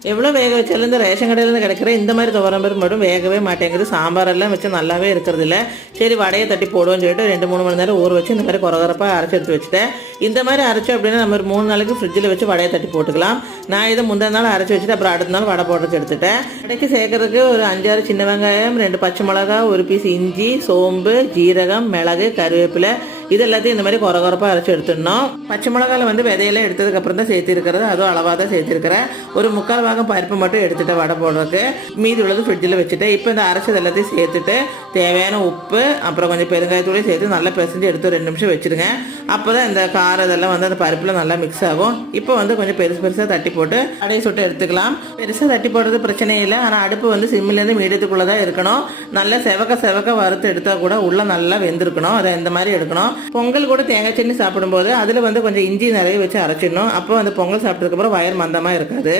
எவ்வளோ வேக வச்சாலும் இந்த ரேஷன் கடையிலேருந்து கிடைக்கிற இந்த மாதிரி துவரம்பருப்பு மட்டும் வேகவே மாட்டேங்குது. சாம்பாரெல்லாம் வச்சு நல்லாவே இருக்கிறது இல்லை. சரி வடையை தட்டி போடுவோன்னு சொல்லிட்டு 2-3 மணி நேரம் ஊற வச்சு இந்த மாதிரி கொரகொரப்பாக அரைச்சி எடுத்து வச்சுட்டேன். இந்த மாதிரி அரைச்சோம் அப்படின்னா நம்ம ஒரு 3 நாளைக்கு ஃப்ரிட்ஜில் வச்சு வடையை தட்டி போட்டுக்கலாம். நான் இதை முந்தின நாள் அரைச்சி வச்சுட்டு அப்புறம் அடுத்த நாள் வடை போடுறதுக்கு எடுத்துட்டேன். வடைக்கு சேர்க்கறதுக்கு ஒரு 5-6 சின்ன வெங்காயம், 2 பச்சை மிளகா, ஒரு பீஸ் இஞ்சி, சோம்பு, ஜீரகம், மிளகு, கருவேப்பிலை இது எல்லாத்தையும் இந்த மாதிரி கொரகொரப்பாக அரைச்சி எடுத்துடணும். பச்சை மிளகாவில் வந்து விதையெல்லாம் எடுத்ததுக்கப்புறம் தான் சேர்த்திருக்கிறது. அதுவும் அளவாக தான் சேர்த்திருக்கிறேன். ஒரு 3/4 பாகம் பருப்பு மட்டும் எடுத்துகிட்டு வடை போடுறதுக்கு மீதி உள்ளது ஃப்ரிட்ஜில் வச்சுட்டு இப்போ இந்த அரைச்சது எல்லாத்தையும் சேர்த்துட்டு தேவையான உப்பு அப்புறம் கொஞ்சம் பெருங்காயத்தூளையும் சேர்த்து நல்லா பிசைஞ்சு எடுத்து 2 நிமிஷம் வச்சுருங்க. அப்போ தான் இந்த காரம் இதெல்லாம் வந்து அந்த பருப்பில் நல்லா மிக்ஸ் ஆகும். இப்போ வந்து கொஞ்சம் பெருசாக தட்டி போட்டு அடையை சுட்டு எடுத்துக்கலாம். பெருசாக தட்டி போடுறது பிரச்சனை இல்லை. ஆனால் அடுப்பு வந்து சிம்மிலேருந்து மீடியத்துக்குள்ளே தான் இருக்கணும். நல்லா செவக்க வறுத்து எடுத்தால் கூட உள்ளே நல்லா வெந்திருக்கணும். அதை இந்த மாதிரி எடுக்கணும். பொங்கல் கூட தேங்காய் சட்னி சாப்பிடும்போது அதில் வந்து கொஞ்சம் இஞ்சி நிறைய வச்சு அரைச்சிடணும். அப்போ அந்த பொங்கல் சாப்பிட்டதுக்கப்புறம் வயிறு மந்தமாக இருக்காது.